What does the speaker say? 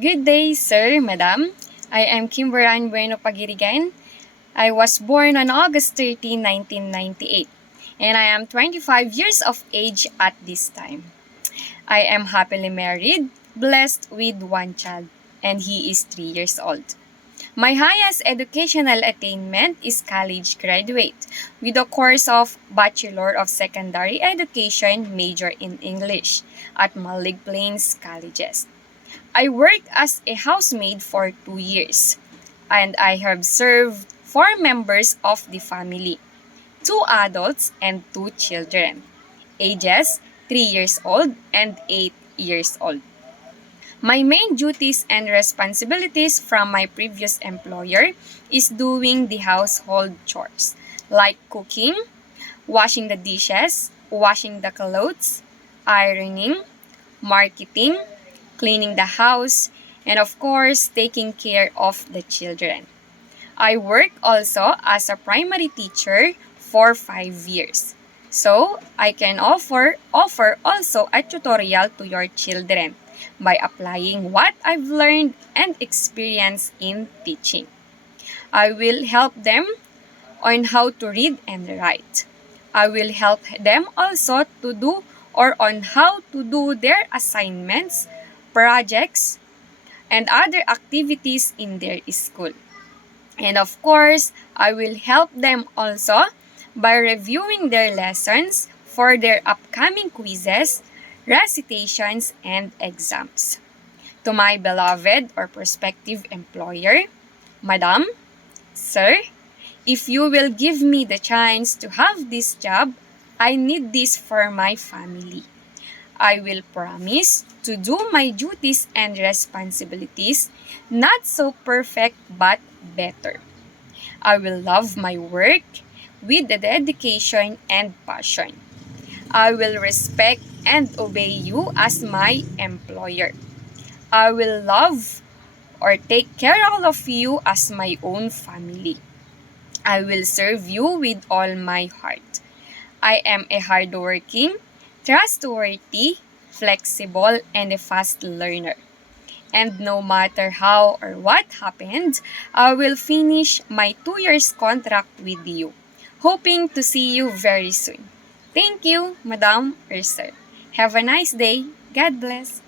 Good day, sir, madam. I am Kimberan Bueno Pagirigan. I was born on August 13, 1998, and I am 25 years of age at this time. I am happily married, blessed with one child, and he is 3 years old. My highest educational attainment is college graduate with a course of Bachelor of Secondary Education major in English at Malig Plains Colleges. I worked as a housemaid for 2 years, and I have served 4 members of the family, 2 adults and 2 children, ages 3 years old and 8 years old. My main duties and responsibilities from my previous employer is doing the household chores like cooking, washing the dishes, washing the clothes, ironing, marketing, cleaning the house, and of course, taking care of the children. I work also as a primary teacher for 5 years. So, I can offer also a tutorial to your children by applying what I've learned and experienced in teaching. I will help them on how to read and write. I will help them also to do or on how to do their assignments, projects, and other activities in their school. And of course, I will help them also by reviewing their lessons for their upcoming quizzes, recitations, and exams. To my beloved or prospective employer, Madam, Sir, if you will give me the chance to have this job, I need this for my family. I will promise to do my duties and responsibilities, not so perfect but better. I will love my work with the dedication and passion. I will respect and obey you as my employer. I will love or take care of you as my own family. I will serve you with all my heart. I am a hardworking, trustworthy, flexible, and a fast learner. And no matter how or what happened, I will finish my 2 years contract with you, hoping to see you very soon. Thank you, Madam or Sir. Have a nice day. God bless.